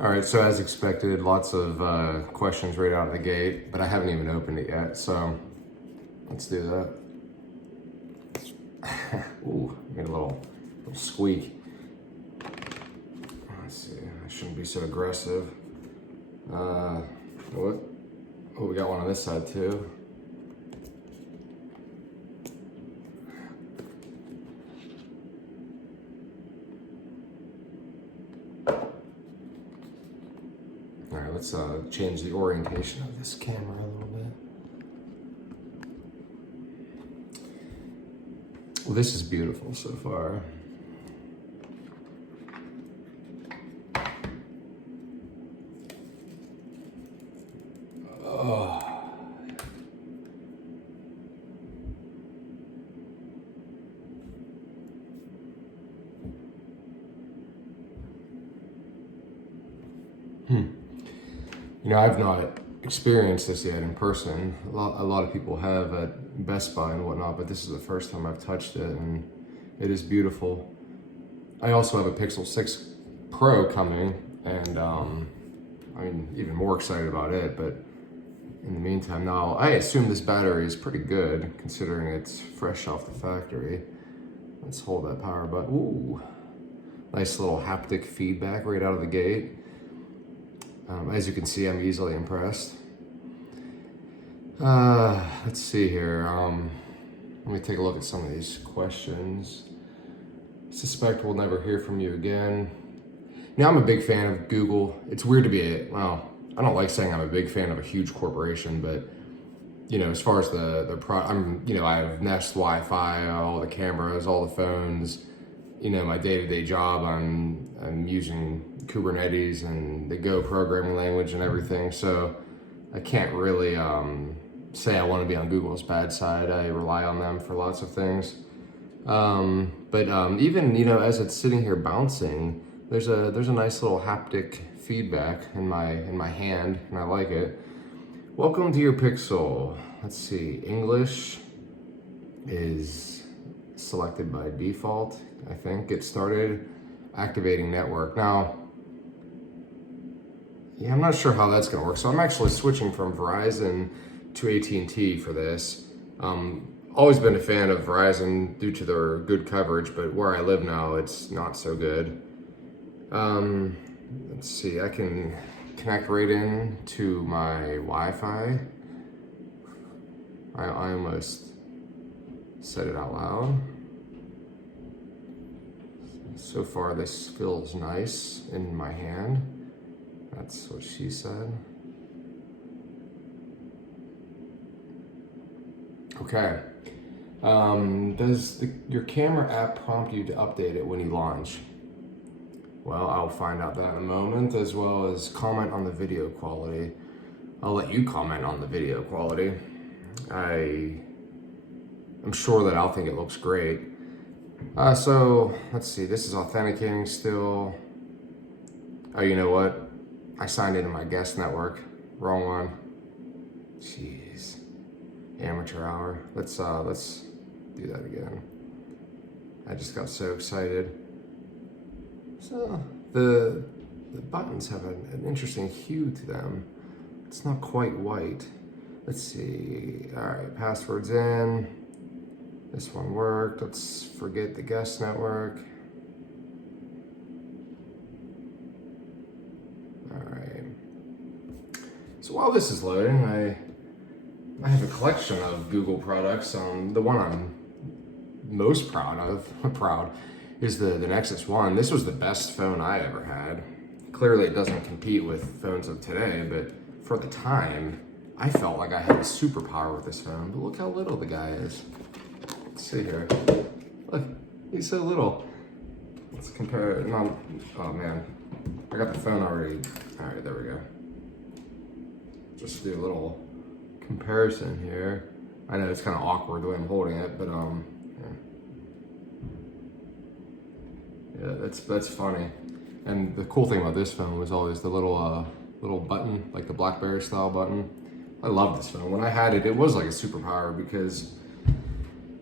All right, so as expected, lots of questions right out of the gate, but I haven't even opened it yet, so let's do that. Ooh, made a little squeak. Let's see, I shouldn't be so aggressive. What? Oh, we got one on this side too. All right, let's change the orientation of this camera a little bit. Well, this is beautiful so far. Oh. You know, I've not experienced this yet in person. A lot of people have at Best Buy and whatnot, but this is the first time I've touched it, and it is beautiful. I also have a Pixel 6 Pro coming, and I'm even more excited about it, but in the meantime, now I assume this battery is pretty good considering it's fresh off the factory. Let's hold that power button. Ooh, nice little haptic feedback right out of the gate. As you can see, I'm easily impressed. Let's see here. Let me take a look at some of these questions. Suspect we'll never hear from you again. Now, I'm a big fan of Google. It's weird to be well, I don't like saying I'm a big fan of a huge corporation, but you know, as far as I have Nest Wi-Fi, all the cameras, all the phones. You know, my day-to-day job, I'm using Kubernetes and the Go programming language and everything. So I can't really say I want to be on Google's bad side. I rely on them for lots of things. But even, you know, as it's sitting here bouncing, there's a nice little haptic feedback in my hand, and I like it. Welcome to your Pixel. Let's see, English is selected by default, I think. Get started, activating network. Now, yeah, I'm not sure how that's gonna work. So I'm actually switching from Verizon to AT&T for this. Always been a fan of Verizon due to their good coverage, but where I live now, it's not so good. Let's see, I can connect right in to my Wi-Fi. I almost said it out loud. So far, this feels nice in my hand. That's what she said. Okay. Does your camera app prompt you to update it when you launch? Well, I'll find out that in a moment, as well as comment on the video quality. I'll let you comment on the video quality. I'm sure that I'll think it looks great. So let's see, this is authenticating still. Oh, you know what? I signed into my guest network. Wrong one. Jeez. Amateur hour. Let's do that again. I just got so excited. So the buttons have an interesting hue to them. It's not quite white. Let's see. All right, password's in. This one worked. Let's forget the guest network. All right. So while this is loading, I have a collection of Google products. The one I'm most proud is the Nexus One. This was the best phone I ever had. Clearly, it doesn't compete with phones of today, but for the time, I felt like I had a superpower with this phone. But look how little the guy is. Let's see here. Look, he's so little. Let's compare it. No, oh man, I got the phone already. All right, there we go. Just do a little comparison here. I know it's kind of awkward the way I'm holding it, but yeah, that's funny. And the cool thing about this phone was always the little button, like the BlackBerry style button. I love this phone. When I had it, it was like a superpower because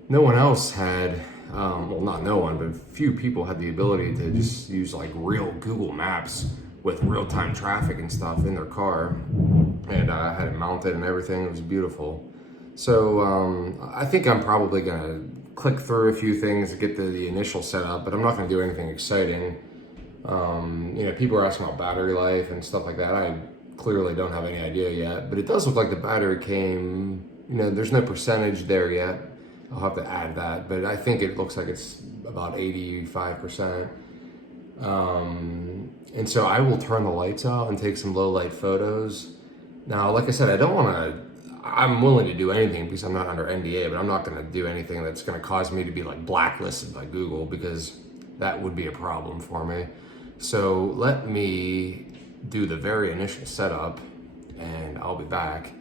no one else had, well, not no one, but few people had the ability to just use like real Google Maps with real-time traffic and stuff in their car, and I had it mounted and everything. It was beautiful. So I think I'm probably gonna click through a few things to get the initial setup, but I'm not gonna do anything exciting. People are asking about battery life and stuff like that. I clearly don't have any idea yet, but it does look like the battery came, there's no percentage there yet. I'll have to add that, but I think it looks like it's about 85%. And so I will turn the lights out and take some low light photos. Now, like I said, I'm willing to do anything because I'm not under NDA, but I'm not going to do anything that's going to cause me to be like blacklisted by Google, because that would be a problem for me. So let me do the very initial setup and I'll be back.